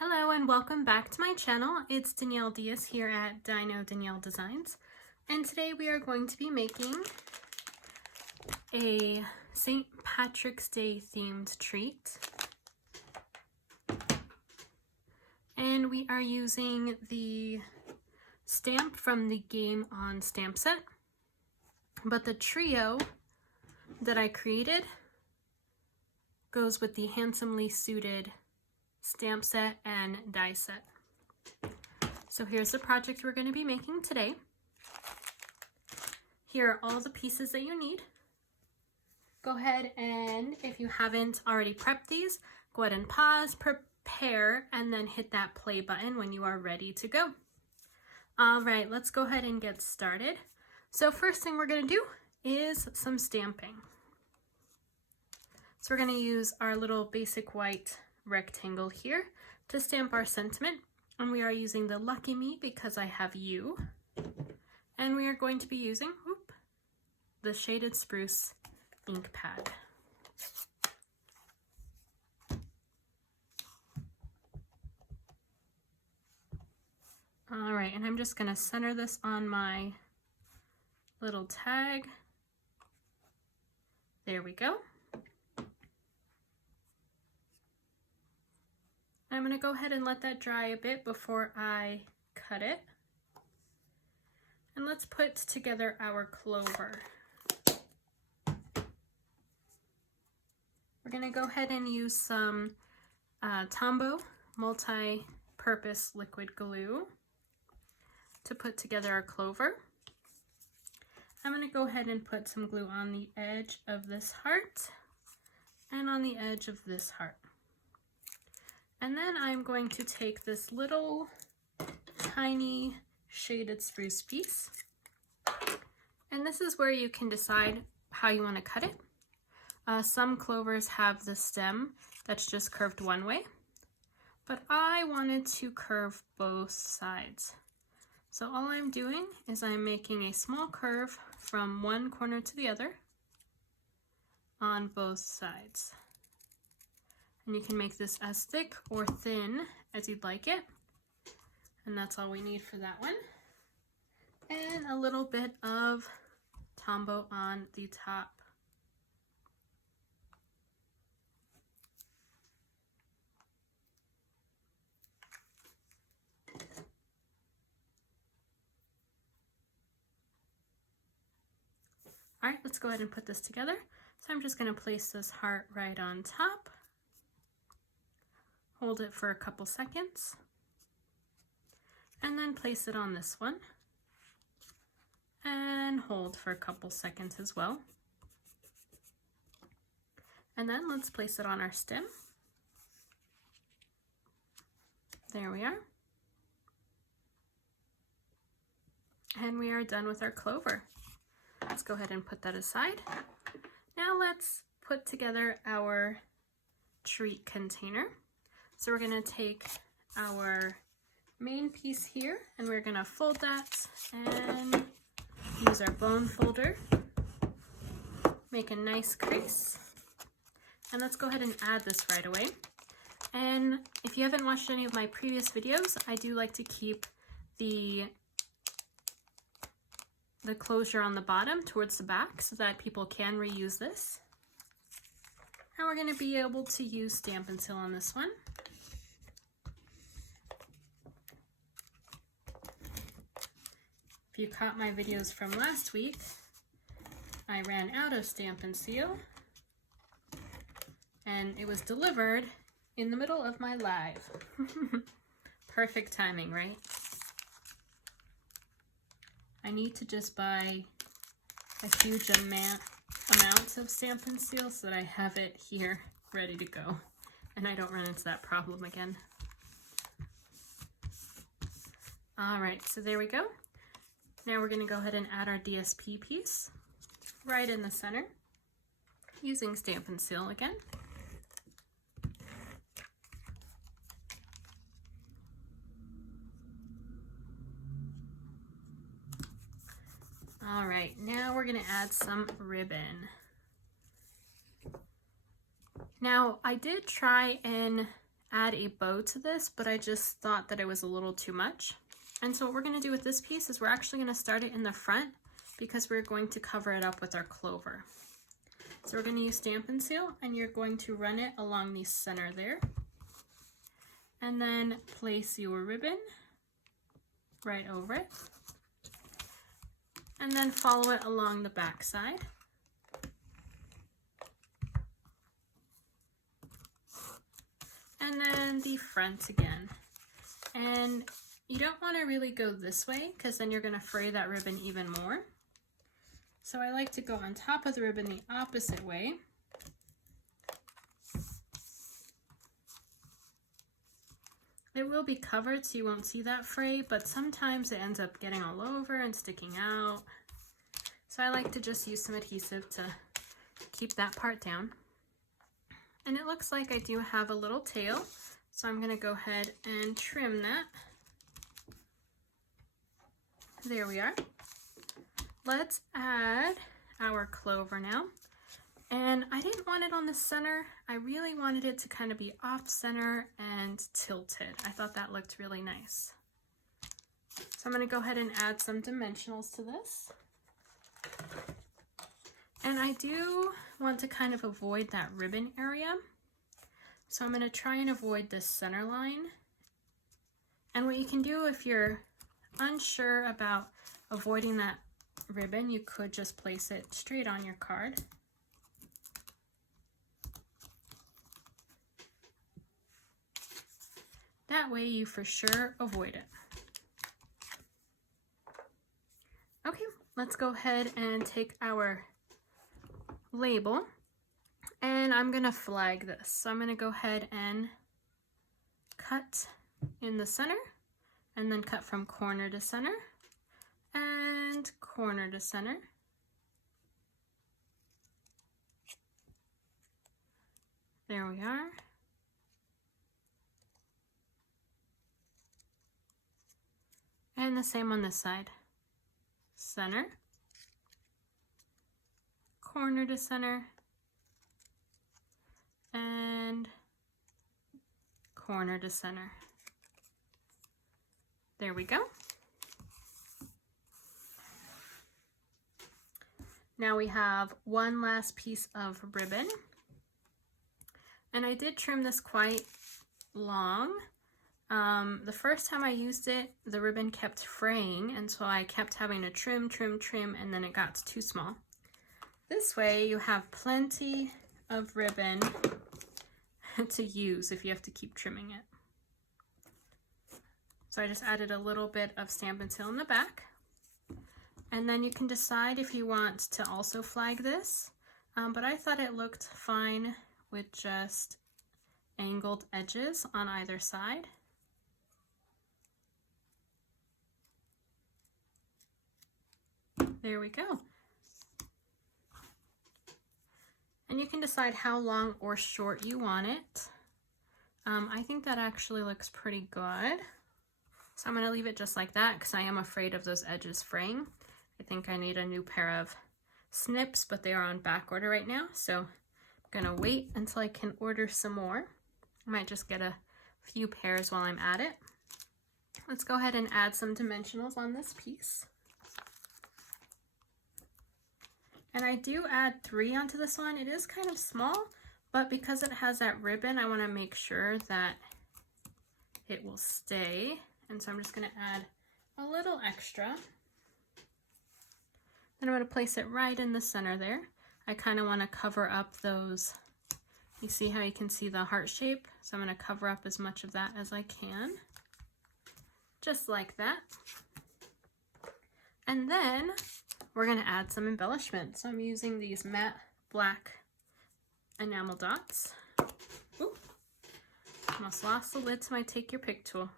Hello and welcome back to my channel. It's Danielle Diaz here at Dino Danielle Designs, and today we are going to be making a St. Patrick's Day themed treat. And we are using the stamp from the Game On stamp set, but the trio that I created goes with the Handsomely Suited stamp set and die set. So here's the project we're going to be making today. Here are all the pieces that you need. Go ahead and, if you haven't already prepped these, go ahead and pause, prepare, and then hit that play button when you are ready to go. All right, let's go ahead and get started. So first thing we're going to do is some stamping. So we're going to use our little basic white rectangle here to stamp our sentiment, and we are using the Lucky Me because I have you, and we are going to be using the Shaded Spruce ink pad. All right, and I'm just going to center this on my little tag. There we go. I'm going to go ahead and let that dry a bit before I cut it. And let's put together our clover. We're going to go ahead and use some Tombow multi-purpose liquid glue to put together our clover. I'm going to go ahead and put some glue on the edge of this heart and on the edge of this heart. And then I'm going to take this little tiny shaded spruce piece, and this is where you can decide how you want to cut it. Some clovers have the stem that's just curved one way, but I wanted to curve both sides. So all I'm doing is I'm making a small curve from one corner to the other on both sides. And you can make this as thick or thin as you'd like it. And that's all we need for that one. And a little bit of Tombow on the top. All right, let's go ahead and put this together. So I'm just going to place this heart right on top. Hold it for a couple seconds, and then place it on this one, and hold for a couple seconds as well. And then let's place it on our stem. There we are. And we are done with our clover. Let's go ahead and put that aside. Now let's put together our treat container. So we're going to take our main piece here, and we're going to fold that and use our bone folder. Make a nice crease. And let's go ahead and add this right away. And if you haven't watched any of my previous videos, I do like to keep the closure on the bottom towards the back so that people can reuse this. And we're going to be able to use Stampin' Seal on this one. If you caught my videos from last week, I ran out of Stampin' Seal, and it was delivered in the middle of my live. Perfect timing, right? I need to just buy a huge amount of Stampin' Seal so that I have it here ready to go, and I don't run into that problem again. All right, so there we go. Now we're going to go ahead and add our DSP piece right in the center using Stampin' Seal again. All right, now we're going to add some ribbon. Now I did try and add a bow to this, but I just thought that it was a little too much. And so what we're going to do with this piece is we're actually going to start it in the front because we're going to cover it up with our clover. So we're going to use Stampin' Seal, and you're going to run it along the center there. And then place your ribbon right over it. And then follow it along the back side. And then the front again. And you don't want to really go this way because then you're going to fray that ribbon even more. So I like to go on top of the ribbon the opposite way. It will be covered so you won't see that fray, but sometimes it ends up getting all over and sticking out. So I like to just use some adhesive to keep that part down. And it looks like I do have a little tail, so I'm going to go ahead and trim that. There we are. Let's add our clover now. And I didn't want it on the center. I really wanted it to kind of be off center and tilted. I thought that looked really nice. So I'm going to go ahead and add some dimensionals to this. And I do want to kind of avoid that ribbon area. So I'm going to try and avoid this center line. And what you can do if you're unsure about avoiding that ribbon, you could just place it straight on your card. That way you for sure avoid it. Okay, let's go ahead and take our label, and I'm gonna flag this. So I'm gonna go ahead and cut in the center, and then cut from corner to center, and corner to center. There we are. And the same on this side. Center, corner to center, and corner to center. There we go. Now we have one last piece of ribbon. And I did trim this quite long. The first time I used it, the ribbon kept fraying, and so I kept having to trim, and then it got too small. This way you have plenty of ribbon to use if you have to keep trimming it. So I just added a little bit of Stampin' Seal in the back. And then you can decide if you want to also flag this, but I thought it looked fine with just angled edges on either side. There we go. And you can decide how long or short you want it. I think that actually looks pretty good. So I'm going to leave it just like that because I am afraid of those edges fraying. I think I need a new pair of snips, but they are on back order right now. So I'm going to wait until I can order some more. I might just get a few pairs while I'm at it. Let's go ahead and add some dimensionals on this piece. And I do add 3 onto this one. It is kind of small, but because it has that ribbon, I want to make sure that it will stay. And so I'm just going to add a little extra. Then I'm going to place it right in the center there. I kind of want to cover up those, you see how you can see the heart shape? So I'm going to cover up as much of that as I can. Just like that. And then we're going to add some embellishment. So I'm using these matte black enamel dots. Ooh, almost lost the lid to my Take Your Pick tool.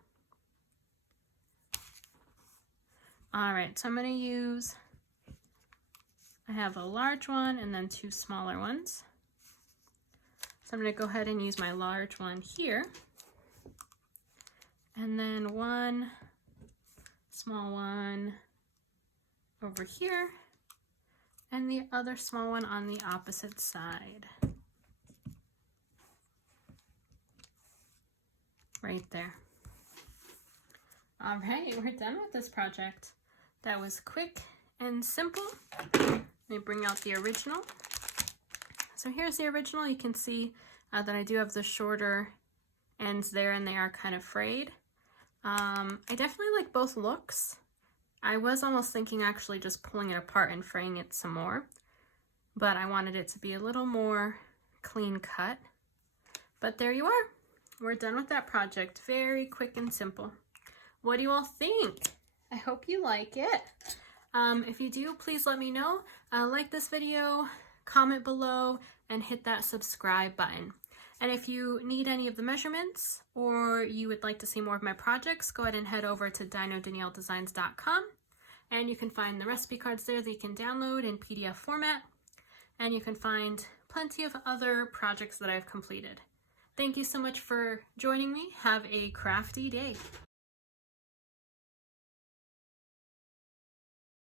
All right, so I'm going to use, I have a large one and then 2 smaller ones. So I'm going to go ahead and use my large one here. And then 1 small one over here, and the other small one on the opposite side. right there. All right, we're done with this project. That was quick and simple. Let me bring out the original. So here's the original. You can see that I do have the shorter ends there and they are kind of frayed. I definitely like both looks. I was almost thinking actually just pulling it apart and fraying it some more, but I wanted it to be a little more clean cut. But there you are. We're done with that project. Very quick and simple. What do you all think? I hope you like it. If you do, please let me know. Like this video, comment below, and hit that subscribe button. And if you need any of the measurements or you would like to see more of my projects, go ahead and head over to dinodanielledesigns.com and you can find the recipe cards there that you can download in PDF format, and you can find plenty of other projects that I've completed. Thank you so much for joining me. Have a crafty day.